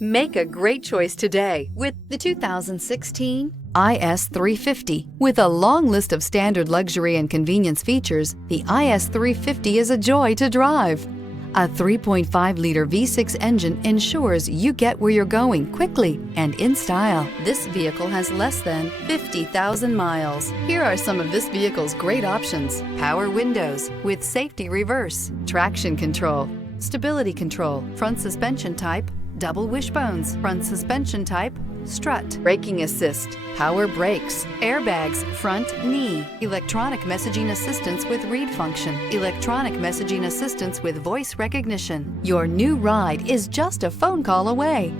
Make a great choice today with the 2016 IS350. With a long list of standard luxury and convenience features, the IS350 is a joy to drive. A 3.5-liter V6 engine ensures you get where you're going quickly and in style. This vehicle has less than 50,000 miles. Here are some of this vehicle's great options: power windows with safety reverse, traction control, stability control, front suspension type, double wishbones, front suspension type, strut, braking assist, power brakes, airbags, front knee, electronic messaging assistance with read function, electronic messaging assistance with voice recognition. Your new ride is just a phone call away.